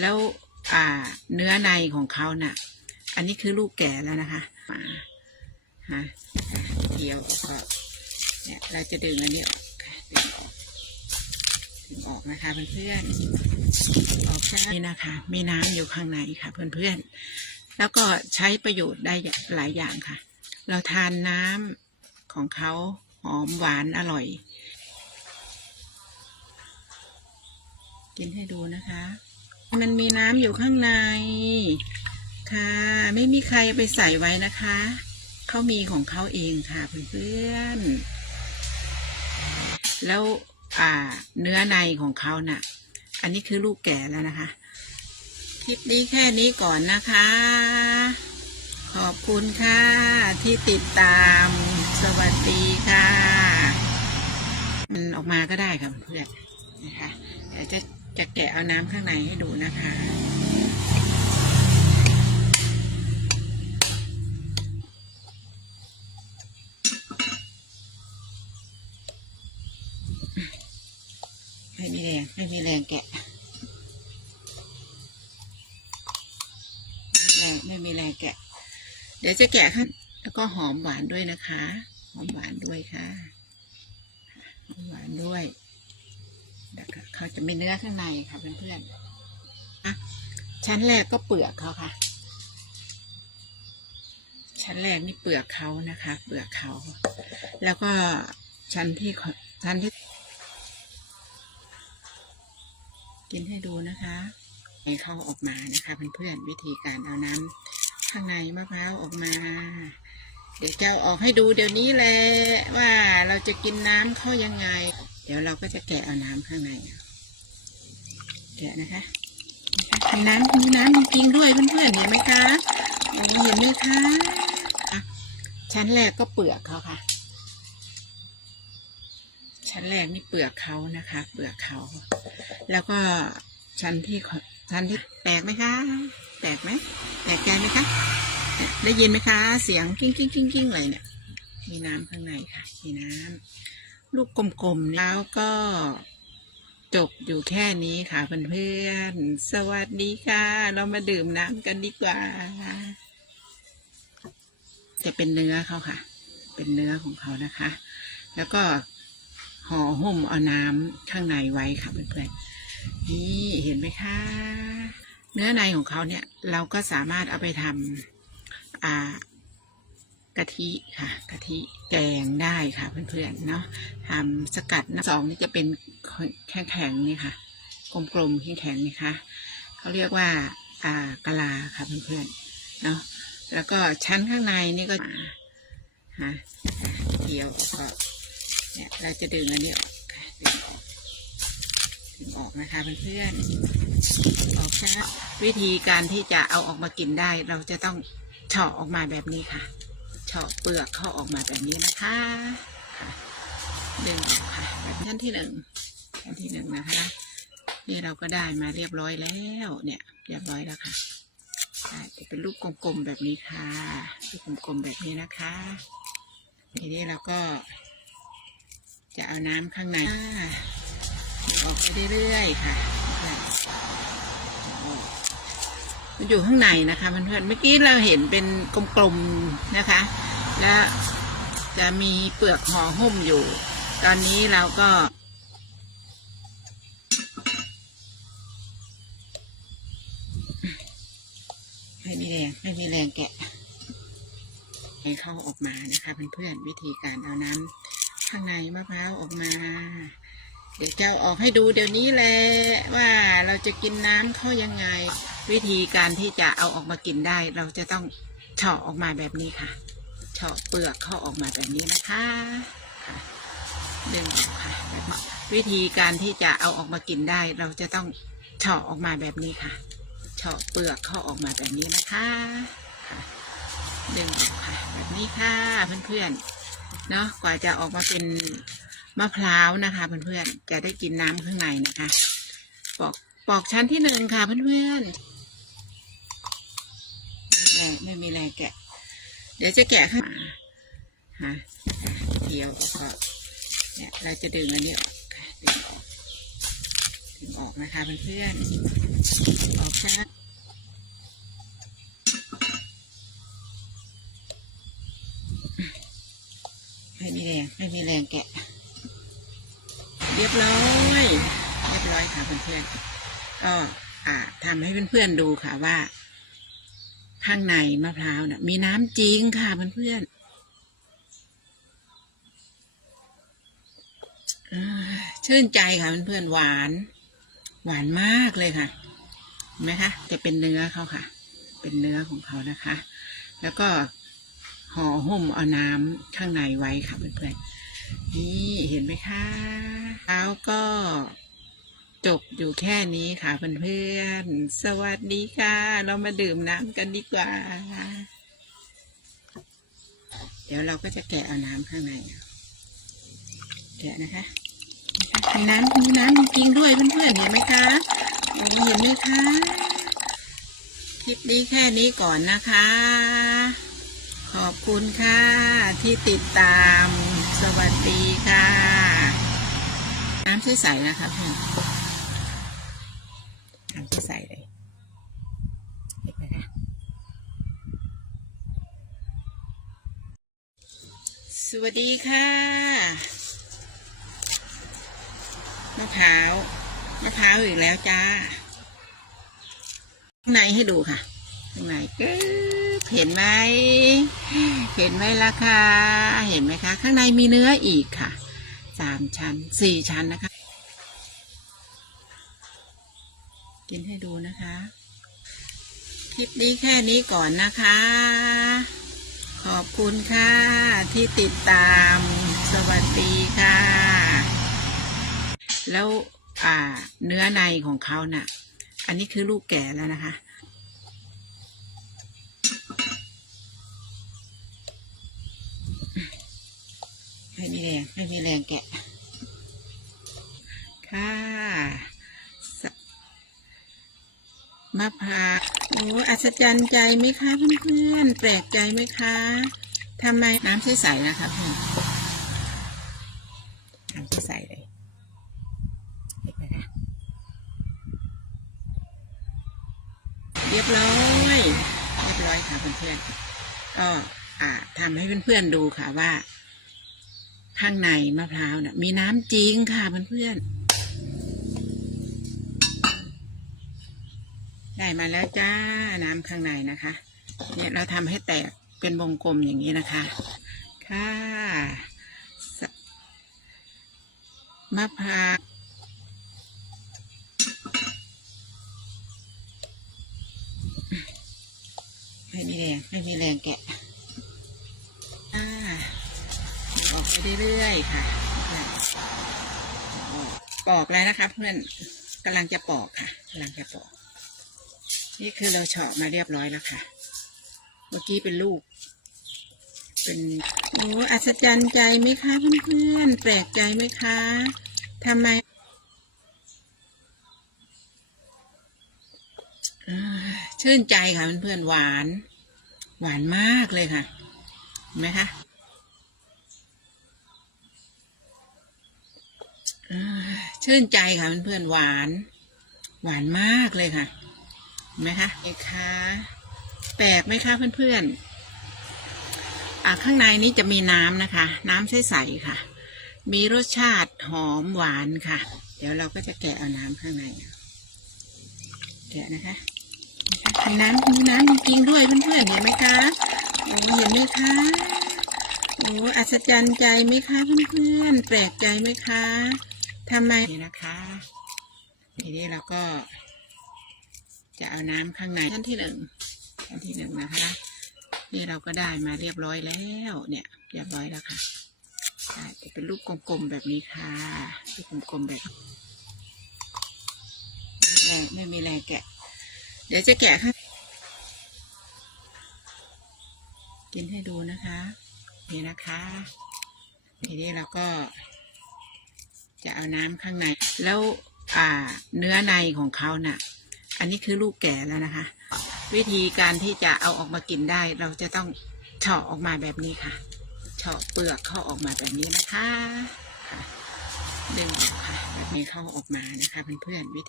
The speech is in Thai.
แล้วอ่าเนื้อในของเขาน่ะ อันนี้คือลูกแก่แล้วนะคะมาฮะเดียวก็เนี่ยเราจะดึงอันนี้ออกดึงออกดึงออกนะคะเพื่อนๆออกได้นี่นะคะ มีน้ำอยู่ข้างในค่ะ เพื่อนๆ แล้วก็ใช้ประโยชน์ได้หลายอย่างค่ะ เราทานน้ำของเขาหอมหวานอร่อย กินให้ดูนะคะ มันมีน้ำอยู่ข้างใน ค่ะ ไม่มีใครไปใส่ไว้นะคะ เขามีของเขาเองค่ะเพื่อนๆ แล้วอ่า เนื้อในของเขาน่ะ อันนี้คือลูกแก่แล้วนะคะ คลิปนี้แค่นี้ก่อนนะคะ ขอบคุณค่ะ ที่ติดตาม สวัสดีค่ะ มันออกมาก็ได้ค่ะเพื่อนนะคะเดี๋ยวจะ จะแกะเอาน้ำข้างในให้ดูนะคะ ไม่มีแรงไม่มีแรงแกะไม่มีแรงไม่มีแรงแกะ เดี๋ยวจะแกะขั้นแล้วก็หอมหวานด้วยนะคะ หอมหวานด้วยค่ะ หอมหวานด้วย เดี๋ยวเขาจะมีเนื้อข้างในค่ะเพื่อนๆอะชั้นแรกก็เปลือกเขาค่ะ ชั้นแรกนี่เปลือกเขานะคะ เปลือกเขา แล้วก็ชั้นที่ชั้นที่ กินให้ดูนะคะให้เข้าออกมานะคะเพื่อนๆวิธีการเอาน้ำข้างในมะพร้าวออกมา เดี๋ยวจะเอาออกให้ดูเดี๋ยวนี้แหละว่าเราจะกินน้ำเข้ายังไง เดี๋ยวเราก็จะแกะเอาน้ำข้างในแกะนะคะมีน้ำมีน้ำจริงด้วยเพื่อนๆเห็นไหมคะเห็นไหมคะชั้นแรกก็เปลือกเขาค่ะ ชั้นแรกนี่เปลือกเขานะคะ เปลือกเขา แล้วก็ชั้นที่ชั้นที่แตกไหมคะ แตกไหมแตกใจไหมคะได้ยินไหมคะ เสียงกิ้งกิ้งกิ้งกิ้งอะไรเนี่ย มีน้ำข้างในค่ะ มีน้ำ ลูกกลมๆ แล้วก็จบอยู่แค่นี้ค่ะเพื่อนๆ สวัสดีค่ะ เรามาดื่มน้ำกันดีกว่า จะเป็นเนื้อเขาค่ะ เป็นเนื้อของเขานะคะ แล้วก็ห่อหุ้มเอาน้ำข้างในไว้ค่ะเพื่อนๆ นี่เห็นไหมคะ เนื้อในของเขาเนี่ย เราก็สามารถเอาไปทำอ่า กะทิค่ะกะทิแกงได้ค่ะเพื่อนๆเนาะทำสกัดน้ำสองนี่จะเป็นแข็งๆนี่ค่ะ กลมๆแข็งๆนี่ค่ะเขาเรียกว่าอ่ากะลาค่ะเพื่อนๆเนาะแล้วก็ชั้นข้างในนี่ก็ฮะเกี่ยวก็เนี่ยเราจะดึงอันนี้ออกดึงออกดึงออกนะคะเพื่อนๆออกช้าวิธีการที่จะเอาออกมากินได้ เราจะต้องเฉาะออกมาแบบนี้ค่ะ เฉาะเปลือกเข้าออกมาแบบนี้นะคะค่ะดึงออกค่ะแบบชั้นที่หนึ่งชั้นที่หนึ่งนะคะนี่เราก็ได้มาเรียบร้อยแล้วเนี่ยเรียบร้อยแล้วค่ะจะเป็นรูปกลมๆแบบนี้ค่ะรูปกลมๆแบบนี้นะคะ ทีนี้เราก็จะเอาน้ำข้างในออกไปเรื่อยๆค่ะ มันอยู่ข้างในนะคะเพื่อนๆเมื่อกี้เราเห็นเป็นกลมๆนะคะ แล้วจะมีเปลือกห่อหุ้มอยู่ ตอนนี้เราก็ ไม่มีแรงไม่มีแรงแกะให้เข้าออกมานะคะเพื่อนๆวิธีการเอาน้ำข้างในมะพร้าวออกมาเดี๋ยวจะเอาออกให้ดูเดี๋ยวนี้แหละว่าเราจะกินน้ำเข้ายังไง วิธีการที่จะเอาออกมากินได้ เราจะต้องเฉาะออกมาแบบนี้ค่ะ เฉาะเปลือกเข้าออกมาแบบนี้นะคะค่ะดึงออกค่ะแบบวิธีการที่จะเอาออกมากินได้ เราจะต้องเฉาะออกมาแบบนี้ค่ะ เฉาะเปลือกเข้าออกมาแบบนี้นะคะค่ะดึงออกค่ะ แบบนี้ค่ะเพื่อนๆเนาะกว่าจะออกมาเป็นมะพร้าวนะคะ เพื่อนๆจะได้กินน้ำข้างในนะคะ ปอกปอกชั้นที่หนึ่งค่ะเพื่อนๆ ไม่ไม่มีแรงแกะ เดี๋ยวจะแกะข้าฮะเกี่ยวก็เนี่ยเราจะดึงอันนี้ออกดึงออกดึงออกนะคะเพื่อนๆออกช้าไม่มีแรงไม่มีแรงแกะ เรียบร้อยเรียบร้อยค่ะเพื่อนๆก็อ่าทำให้เพื่อนๆดูค่ะว่า ข้างในมะพร้าวน่ะ มีน้ำจริงค่ะเพื่อนๆเอ้ยชื่นใจค่ะเพื่อนๆหวาน หวานมากเลยค่ะเห็นไหมคะ จะเป็นเนื้อเขาค่ะ เป็นเนื้อของเขานะคะ แล้วก็ห่อหุ้มเอาน้ำข้างในไว้ค่ะเพื่อนๆนี่เห็นไหมคะแล้วก็ จบอยู่แค่นี้ค่ะเพื่อนๆ สวัสดีค่ะ เรามาดื่มน้ำกันดีกว่า เดี๋ยวเราก็จะแกะเอาน้ำข้างใน แกะนะคะ มีน้ำมีน้ำจริงด้วยเพื่อนๆ เห็นไหมคะเห็นไหมคะ คลิปนี้แค่นี้ก่อนนะคะ ขอบคุณค่ะที่ติดตาม สวัสดีค่ะ น้ำใสๆนะคะเพื่อน น้ำใสๆเลยเห็นไหมคะสวัสดีค่ะมะพร้าวมะพร้าวอีกแล้วจ้าข้างในให้ดูค่ะข้างในก็เห็นไหมเห็นไหมล่ะคะเห็นไหมคะ ข้างในมีเนื้ออีกค่ะสามชั้นสี่ชั้นนะคะ กินให้ดูนะคะ คลิปนี้แค่นี้ก่อนนะคะ ขอบคุณค่ะ ที่ติดตามสวัสดีค่ะ แล้วอ่าเนื้อในของเขาน่ะ อันนี้คือลูกแก่แล้วนะคะไม่มีแรงไม่มีแรงแกะ ค่ะ มะพร้าวโอ้อัศจรรย์ใจไหมคะเพื่อนๆ แปลกใจไหมคะทำไมน้ำใสๆนะคะเพื่อนน้ำใสๆเลยเรียบร้อยเรียบร้อยค่ะเพื่อนๆก็อ่าทำให้เพื่อนๆดูค่ะว่า ข้างในมะพร้าวน่ะมีน้ำจริงค่ะเพื่อนๆ ได้มาแล้วจ้าน้ำข้างในนะคะ เนี่ยเราทำให้แตกเป็นวงกลมอย่างนี้นะคะ ค่ะมะพร้าวไม่มีแรงไม่มีแรงแกะอ่าออกไปเรื่อยๆค่ะเพื่อนปอกแล้วนะคะเพื่อนกำลังจะปอกค่ะกำลังจะปอก นี่คือเราเฉาะมาเรียบร้อยแล้วค่ะ เมื่อกี้เป็นลูก เป็นโอ้อัศจรรย์ใจไหมคะเพื่อนๆ แปลกใจไหมคะทำไมชื่นใจค่ะเพื่อนๆหวาน หวานมากเลยค่ะเห็นไหมคะชื่นใจค่ะเพื่อนๆหวาน หวานมากเลยค่ะ นไหมคะเอกคะแปลกไหมคะเพื่อนๆอ่าข้างในนี้จะมีน้ำนะคะ น้ำใสๆค่ะ มีรสชาติหอมหวานค่ะ เดี๋ยวเราก็จะแกะเอาน้ำข้างใน แกะนะคะมีน้ำมีน้ำจริงด้วยเพื่อนๆเห็นไหมคะโอ้เห็นไหมคะโอ้อัศจรรย์ใจไหมคะเพื่อนๆแปลกใจไหมคะทำไมนี่นะคะทีนี้เราก็ จะเอาน้ำข้างในชั้นที่หนึ่งชั้นที่หนึ่งนะคะ นี่เราก็ได้มาเรียบร้อยแล้ว เนี่ยเรียบร้อยแล้วค่ะจะเป็นลูกกลมๆแบบนี้ค่ะลูกกลมๆแบบไม่มีแรงไม่มีแรงแกะ เดี๋ยวจะแกะค่ะ กินให้ดูนะคะนี่นะคะทีนี้เราก็ จะเอาน้ำข้างใน แล้วอ่า เนื้อในของเขาน่ะ อันนี้คือลูกแก่แล้วนะคะ วิธีการที่จะเอาออกมากินได้ เราจะต้องเฉาะออกมาแบบนี้ค่ะเฉาะเปลือกเข้าออกมาแบบนี้นะคะดึงออกค่ะ แบบนี้เข้าออกมานะคะเพื่อนๆวิธี